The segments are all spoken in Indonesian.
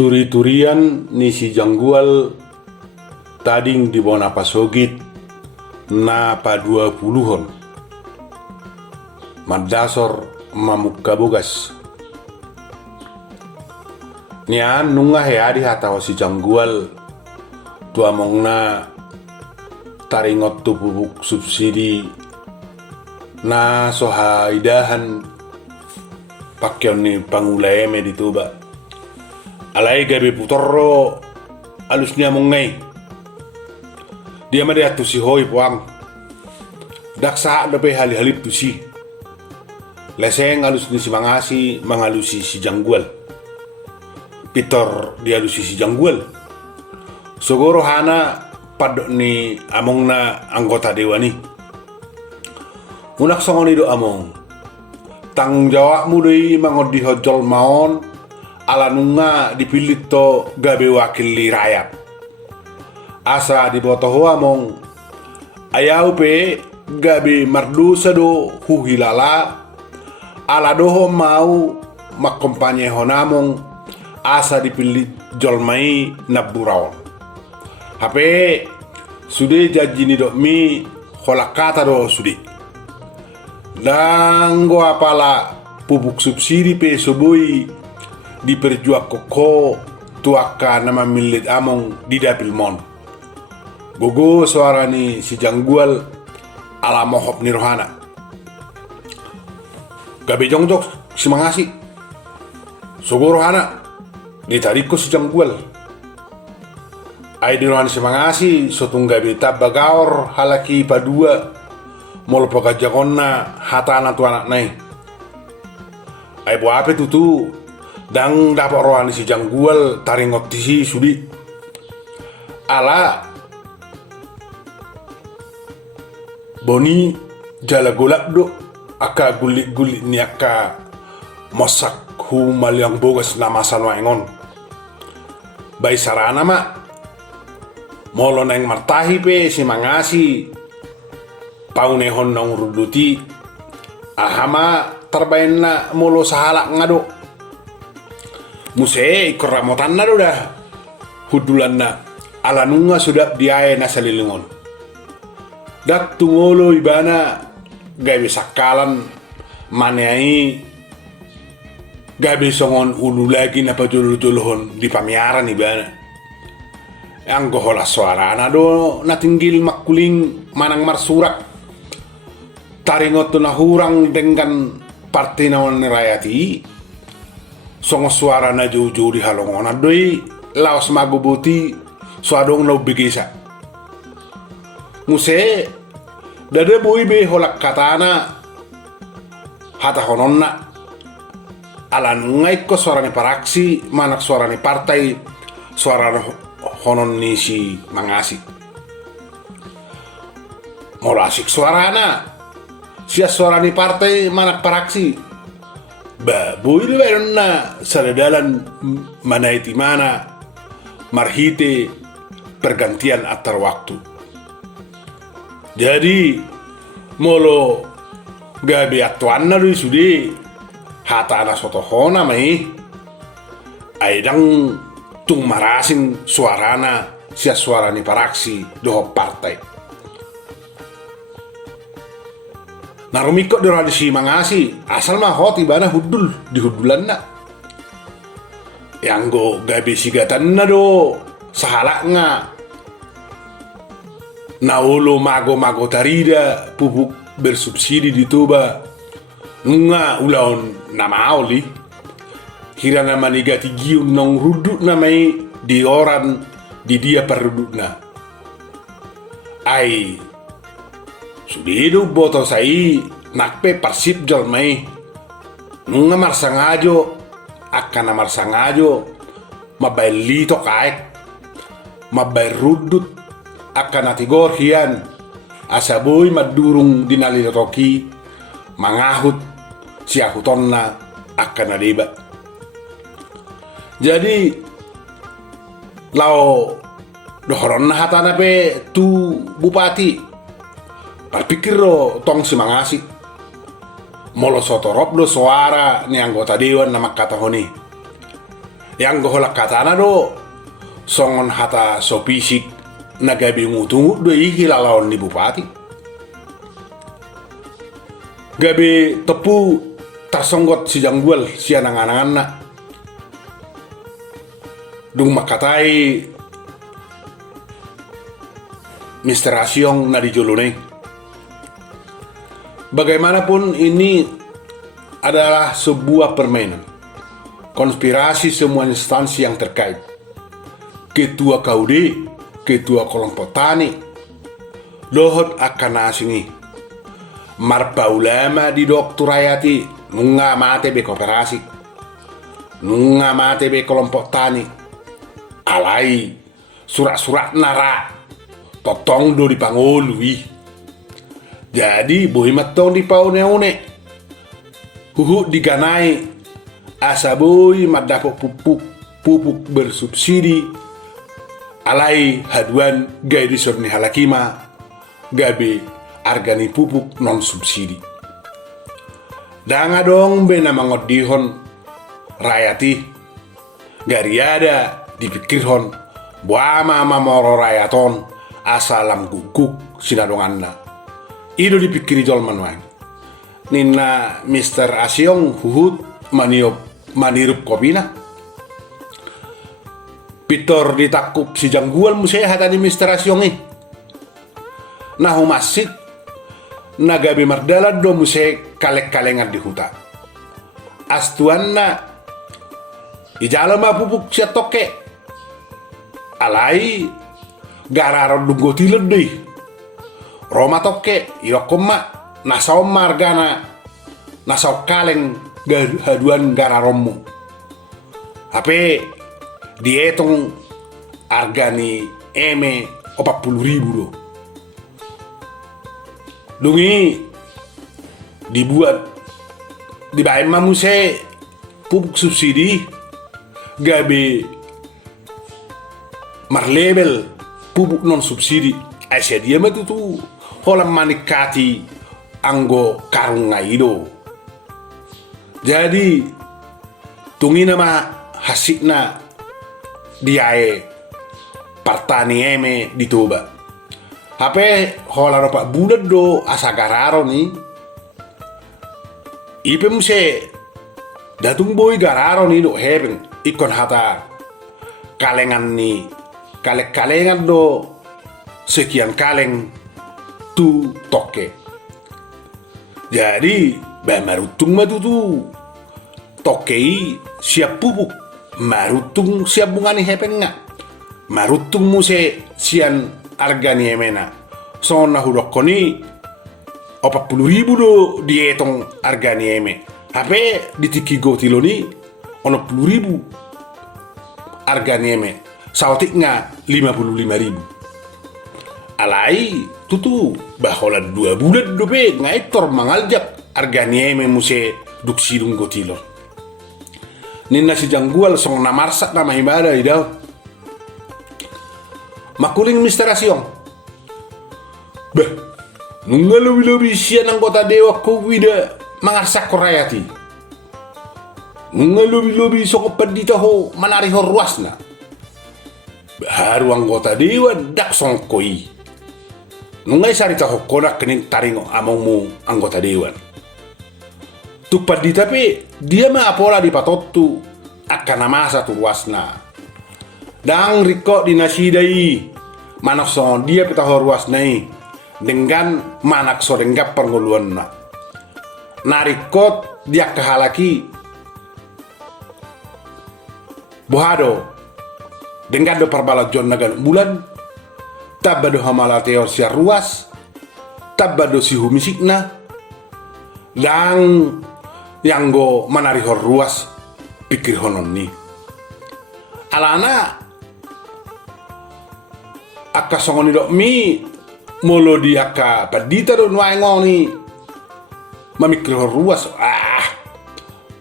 Turi-turian ni si Janggual tading di bona pasogit na pa 20-on. Madasor mamukka bogas. Nian nunga headi hatawa si Janggual tu among na taringot tu pupuk subsidi na sohaidahan pakyon ni pangulaeme di tuba. Alai gabi putoro alusnya mongai. Dia mada tu si hoi puang. Daksa dape halip tu si. Leseng alus ni si mangasi mangalusi si Janggual. Pitor dia alusi si Janggual. Sogoro hana padok ni among na anggota dewan ni. Unak songon do among. Tanggung jawabmu dei mangod di hojol maon ala nunga dipilih to gabe wakili rakyat. Asa di botoh among ayau pe gabe mardusa do huhilala ala doho mau makompanye honamong asa dipilih jolmai naburawon. Hape sude jajini do mi holakata do sude. Danggo apala pupuk subsidi pe soboi diperjuak koko tuaka nama milit among di dapil mon. Gogo suara ni si Janggual ala mohop ni rohana. Gabe jongjok si mangasi. Sogo rohana ditariko si Janggual. Ai di rohana si mangasi sotung gabe tabagaor halaki padua molo pagajagonna hatana tu anak nai. Ai buape tutu dang dapat rohani si Janggual taringot si sudi ala boni jala golak do aka gulik-gulik ni aka masak humal yang bogas nama sanwaingon bai sarana mak molo neng martahi pe si mangasi paunehon nong ruduti ahama terbain na molo sahalak ngado muse keramotan na dah hudulan na alanunga sudah diae na salilingon dak tungolo ibana gawe sakalan maneai gawe songon ulu lagi na pajulul-juluhon di pamiaran ibana yang gohola suara na do natinggil makuling manang marsurak taringot na hurang dengan partai nawan rayati songo suara na jauh-jauh di halongon adoi laos magobuti suadong lau begisa muse dada bui be holak katana hata hononna alan ngai ko suara ni paraksi manak suara ni partai suara honon ni si mangasi molasik suarana sia suara ni partai manak paraksi boy di bayon na saradalan manaiti mana marhite pergantian antar waktu. Jadi molo gabe atuan na ri sudi hata na sotohona mai aidang tung marasin suarana sia suara ni paraksi doho partai. Narumiko di si mangasi asal mah hoti bana hudul di hudulan na yang go gabe sigatan na do sahalak nga naulo mago tarida pupuk bersubsidi di tuba nga ulaon nama oli kira nama negati giun nong ruduk namai di orang di dia peruduk na ai sudido boto sai nakpe persip jolmai nunga marsangajo akan marsangajo mabai lito kaek mabai rudut akan atigor hian asaboy madurung dinali toki mangahut siahutonna akan adiba jadi lao dohoron hatana pe tu bupati pikir lo tong si mangasi molo sotorop do suara ni anggota dewan nama kata honi yang goholak katana do songon hata sopisik nagabi ngutungu do hilalawan ni bupati gabi tepu tersonggot si janggual si anang-anangan na dung makatai Mr. Asyong na di Jolone. Bagaimanapun ini adalah sebuah permainan konspirasi semua instansi yang terkait, ketua KUD, ketua kelompok tani, lohot akan asingi marpa ulama di dokter ayati nunga mate be kooperasi, nunga mate be kelompok tani, alai surat-surat nara totong do di pangolui. Jadi boy matong di paune-une huhu diganai asa boy madapok pupuk bersubsidi alai haduan gai di sorni halakima gabe argani pupuk non subsidi danga dong bena mangodihon rayati gari ada dipikirhon buama mamoro rayaton asalam guguk sinadonganna ido dipikiri jolman wang nina Mr. Asyong huhut manirup kopina pitor ditakup si janggual musaya hatani Mr. Asyong nahu masjid nagabi mardala do musaya kalek-kalengan di huta astuanna ijalama pupuk siya toke alai gararo dungo tiled deh Roma toke irokoma nasau margana nasau kaleng haduan gararomu hape dietong argani eme 40.000 do dungi dibuat dibayar mamuse pupuk subsidi gabe marlabel pupuk non subsidi asia dia matu tu holam manikati anggo karunga ido jadi tungina ma hasikna diae partani eme ditoba hape hola ropa bulat do asagararo ni ipe muse datung boy gararo ni do heben ikon hata kalengan ni kalek-kalengan do sekian kaleng tu toke jadi marutung matutu tokei siap pupuk marutung siap bungani hepenga marutung muse sian argani emena sona hudokoni 40.000 do dietong argani eme hape ditiki gotiloni ono 10.000 argani eme sautiknya 55.000 alai tutu bahola 2 bulan dobe ngaitor mangaljak argani eme muse duksidung gotilon ninna si janggual song namarsak nama ibadah idao makuling Mr. Asyong bah nungalobi-lobi sian anggota dewa kowida mangarsak korayati nungalobi-lobi soko pendita ho manari ho ruasna baru anggota dewa dak songkoi nungai sarita ho konak kening taringo amongmu anggota dewan tu pendita pe dia ma apola di patotu akan masa tu ruasna dang riko dinasidai manak son dia pita ho ruasnai dengan manak so denggap pernguluan na narikot dia kehalaki bohado dengan do perbalat jon nagan bulan tabado hamala teor sia ruas tabado si humisikna lang yang go manari hor ruas pikir honon ni alana akka songoni dok mi molo di akka padita do ngoni mamikir hor ruas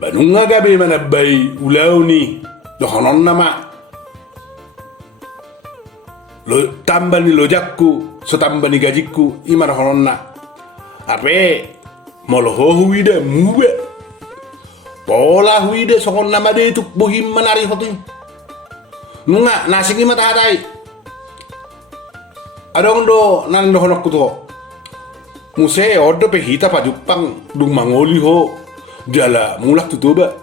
banunga gabe mana bay ulau ni do honon nama lo tambah ni lojakku so tambah ni gajiku imar hononna ape molo hohu ida muwe Pola huide sokon nama de itu bohim menari hotu. Nunga nasingi mata hatai. Adong do nan do honok kuto. Muse ordo pe hita pa Jepang dung mangoli ho. Jala mulak tutuba.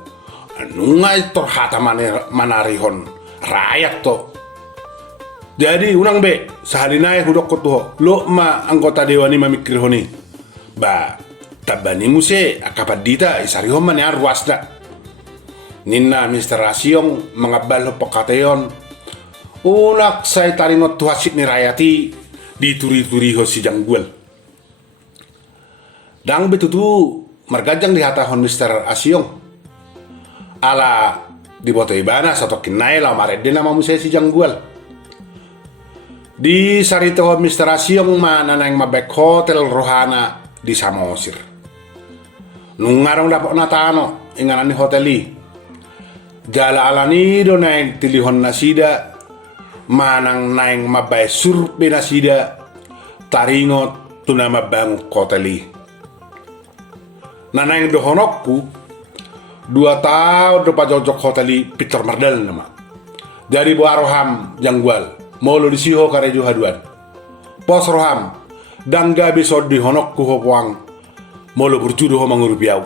Nunga tor hata manari hon rakyat to. Jadi unang be sahalinai hudok kuto lo ma anggota dewan ni mamikir honi. Ba tabani muse akapadita isari homan ya ruasda. Ninna Mr. Asyong mangabal ho pakateyon. Unak say taringot tuhasik ni rayati dituri-turi ho si Janggwel. Dang betutu margajang dihatahon Mr. Asyong. Ala di boto ibana satu kinai la maredde nama muse si Janggwel. Di sarito Mr. Asyong mana nang mabek hotel rohana di Samosir. Nungarong dapat natano inganan ni hoteli. Jala alani do naing tilihon nasida manang naing mabay surpe nasida taringot tuna mabang hoteli. Nanaing do honokku 2 tahun do pajojok hoteli Peter Mardal nama. Dari Bu Aroham Janggwel molo disiho karejo haduan. Pos Roham dan gabi sodi honokku hopuang molo berjudo ho mangurupiau.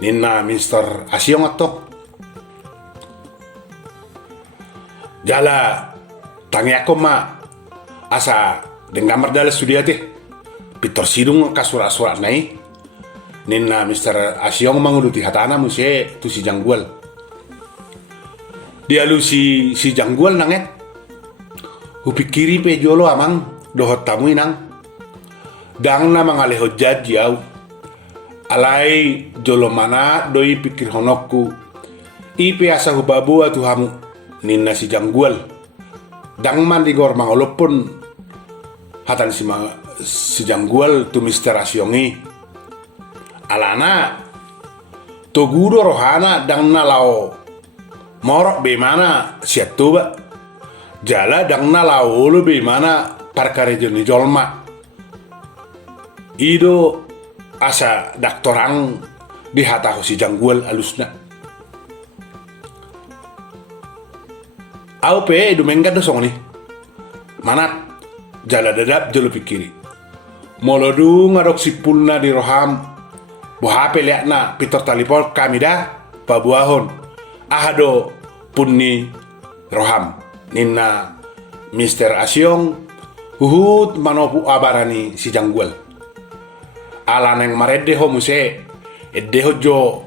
Ninna Mr. Asyong atto. Jala tangi ako ma asa dengan mardal studiate. Pitor sidung kasurat-surat nai. Ninna Mr. Asyong manguruti hatana muse tu si Janggwel. Dia lu si Janggwel nanget. Upikiri pe jolo amang dohot tamu inang. Dang na mangaleho jaji au. Alai jolo mana doi pikir honokku. Ipe asa hubabu atu hamu. Ninna si Janggwel. Dang man digor mangolopun. Hatan si Janggwel tu Mr. Asyongi. Alana. Togudo rohana dang na lao. Morok be mana siat tuba. Jala dang na lao lu be mana parkarejo ni jolma. Ido asa daktorang dihataho si Janggwel alusna. Au pe dumengga dosong ni. Manat jala dadap jolo pikiri. Molodu ngadok sipulna di Roham. Bohape liatna pitor talipol kami dah pabuahon. Ahado punni Roham. Ninna Mr. Asyong uhut manopu abarani si Janggwel. Ala neng maredde ho muse edde ho jo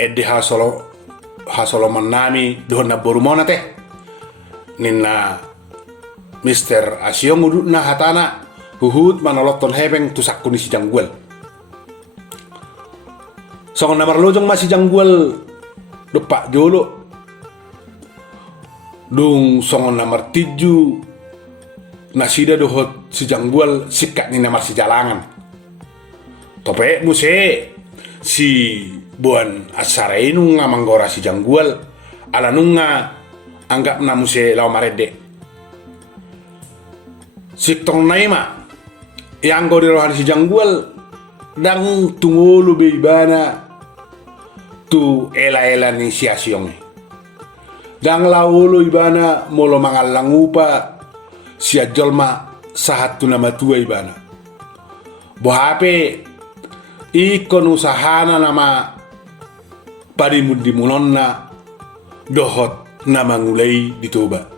edde hasolo manami do na borumona teh. Ninna Mr. Asyong udut na hatana uhut manoloton hebeng tusakuni si Janggwel. Songon namar lojong masih Janggwel depak jolo. Dung songon namar 7 nasida dohot si Janggwel sikat ni namar si jalangan. Tope muse si buan asara nunga manggora si Janggwel ala nunga anggap na muse law maredde. Siktong naima yang go dirohan si Janggwel dang tungulu beibana tu ela-ela ni si Asyong. Dang laolo ibana molo mangalang upa si ajolma sahat tu nama tua ibana. Bohape ikon usahana nama padimundi mulonna dohot nama ngulai ditoba.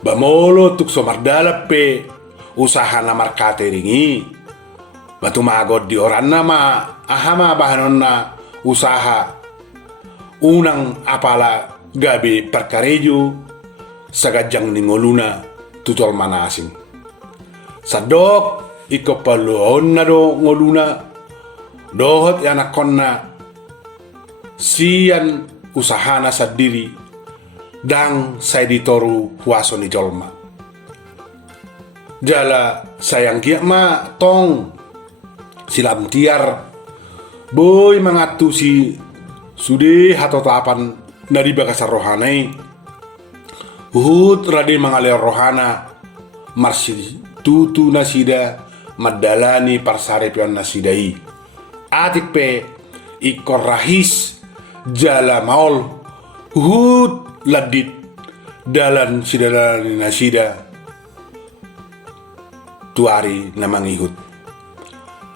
Bamolo tuk somardalap pe usaha namar cateringi. Batu magod di orang nama ahama bahanon na usaha unang apala gabi perkareju sagajang ningoluna tutol manasing. Sadok iko paluon na do ngoluna dohot yanakon na siyan usahana sa diri dang sa editoru huaso ni jolma. Jala sayang kia ma tong silam tiar boy mangatu si sude hatotapan dari bakasar rohanai uhut rade mangalir rohana marsi tutu nasida madalani parsare pion nasidai atik pe ikor rahis jala maol hut ladit dalan sidalan nasida tuari namangihut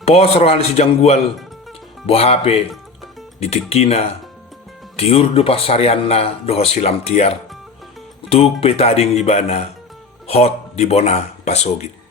pos rohan si janggual bohape ditikina tiur do pasarianna doho silam tiar tuk petading ibana hot di bona pasogit.